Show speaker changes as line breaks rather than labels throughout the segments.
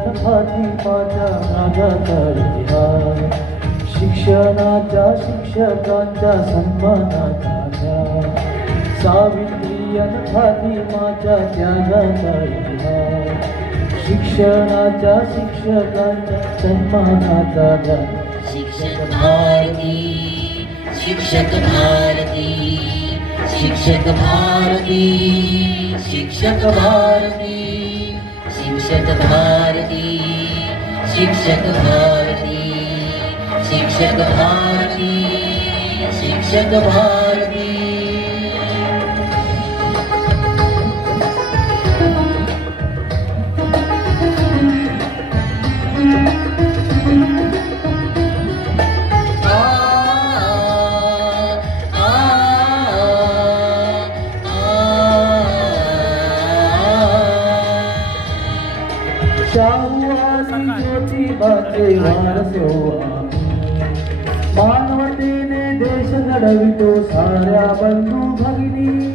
स्त्रियन फातिमाच्या राजाचा इतिहास शिक्षणाच्या शिक्षकांच्या सन्मानाचा सावित्री सावित्रियन फातिमाच्या त्यागाचा इतिहास शिक्षणाच्या शिक्षकांच्या सन्मानाचा ध्यास.
शिक्षक भारती शिक्षक भारती शिक्षक भारती शिक्षक भारती शिक्षक भारती. शिक्षक भारती शिक्षक भारती शिक्षक भारती.
शाहू आणि ज्योतिबाचे वारसो आम्ही. मानवतेने देश घडवितो साऱ्या बंधू भगिनी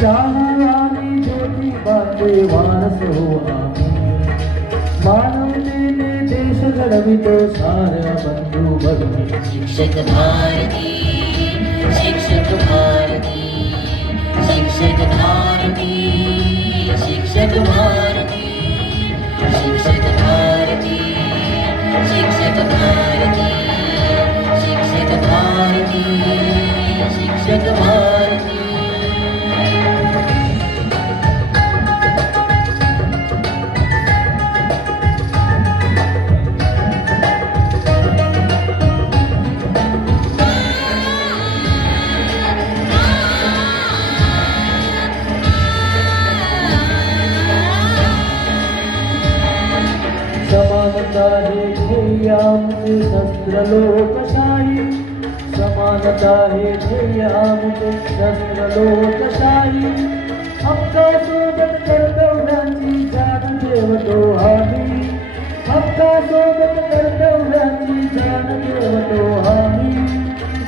शाहू आणि ज्योतिबाचे वारसो आम्ही. मानवतेने देश घडवितो साऱ्या बंधू भगिनी
शिक्षक भारती शिक्षक भारती
ध्येय आमचे शस्त्र लोकशाही समानता हे ध्येय आमचे शस्त्र लोकशाही हक्का सोबत कर्तव्यांची जाण ठेवतो आम्ही हक्का सोबत कर्तव्यांची जाण ठेवतो आम्ही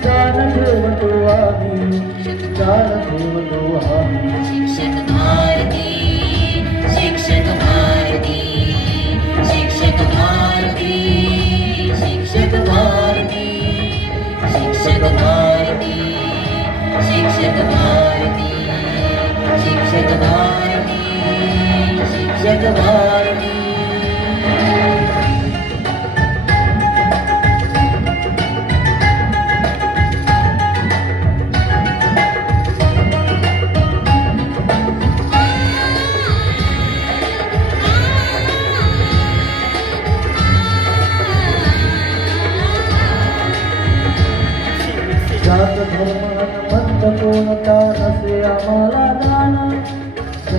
जाण ठेवतो आम्ही जाण ठेवतो आम्ही
शिक्षक भारती शिक्षक नाथ धर्महन
भक्त कोण तार से हमारा गाना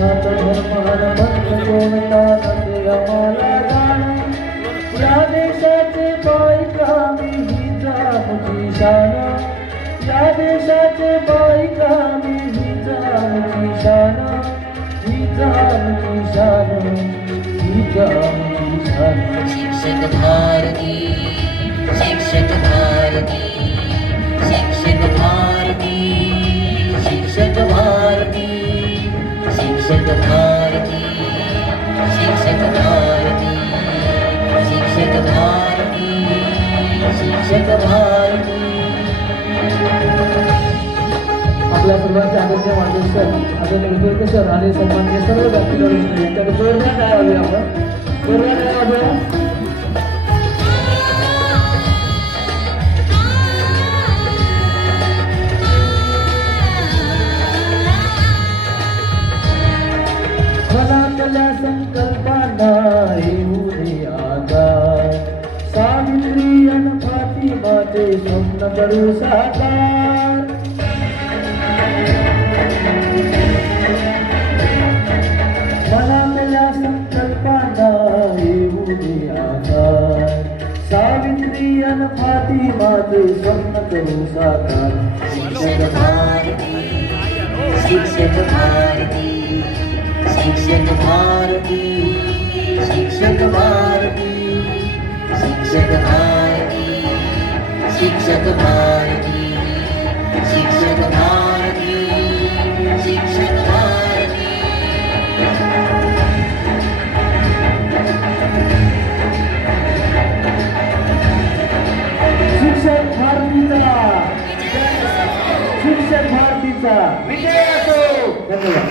नाथ धर्महन भक्त कोण तार से हमारा गाना या देशाचे बायका मी ही जामुची शाना या देशाचे बायका ही जामुची शाना ही जामुची शाना ही जामुची शाना
शिक्षक भारती भारती
आपल्या सर्वांचे आदर्श मानले सर आदर्श विदुर्ग सर आणि सन्मान्य सर्व व्यक्ती यांच्याकडे जोडण्या काय आली आपण जोडण्या काय आल्या करू साकार मनातल्या संकल्पांना येऊ दे आकार सावित्री अन फातिमाचे स्वप्न करू साकार
शिक्षक भारती शिक्षक भारती शिक्षक भारती शिक्षक भारती शिक्षक भारती. शिक्षक भारती शिक्षक भारती शिक्षक भारती.
शिक्षक भारतीचा. शिक्षक भारतीचा.
विजय असो.
धन्यवाद.